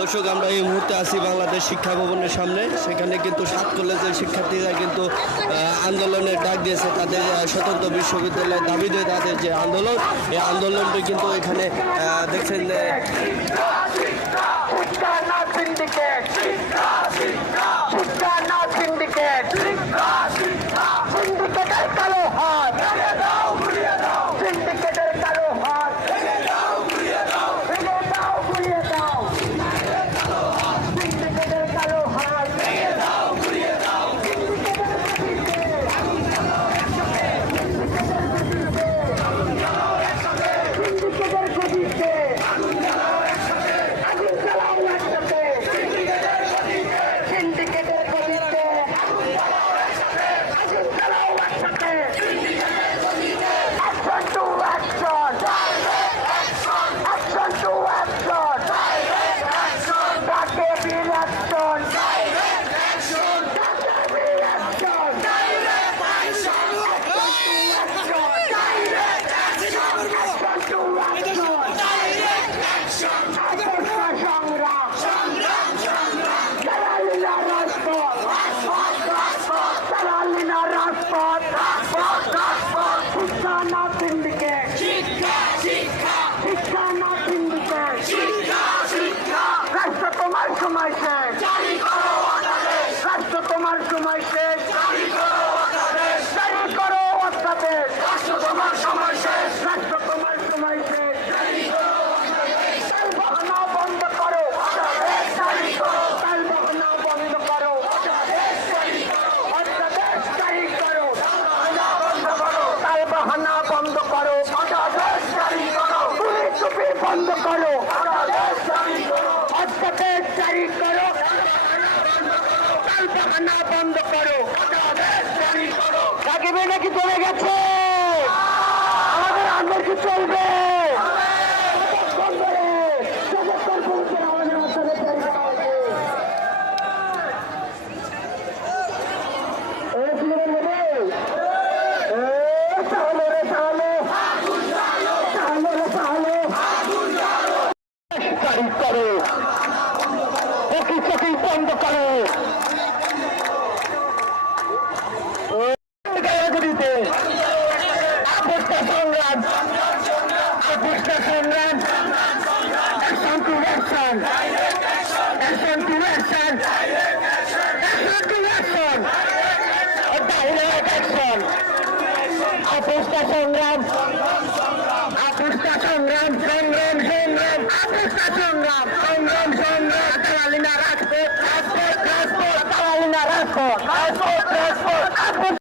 দর্শক, আমরা এই মুহূর্তে আছি বাংলাদেশ শিক্ষা ভবনের সামনে। সেখানে কিন্তু 7 কলেজের শিক্ষার্থীরা কিন্তু আন্দোলনের ডাক দিয়েছে। তাদের স্বতন্ত্র বিশ্ববিদ্যালয়ের দাবিতে তাদের যে আন্দোলন, এই আন্দোলনটি কিন্তু এখানে দেখছেন যে সময় শেষ, রাষ্ট্র তোমার সময় শেষ, জারি করো অধ্যাদেশ, রাষ্ট্র তোমার সময় শেষ, রাষ্ট্র তোমার সময় শেষ, তেল বহনা বন্ধ করো, তেল বহনা বন্ধ করো, অধ্যাদেশ জারি করো, তেল বহনা বন্ধ করো, পুলিশ চুপি বন্ধ করো, অধ্যাদেশ জারি করো, তালবাহানা বন্ধ করো, রাখবে নাকি চলে গেছে? আমাদের আন্দোলন কি চলবে? বন্ধ করো, সংগ্রাম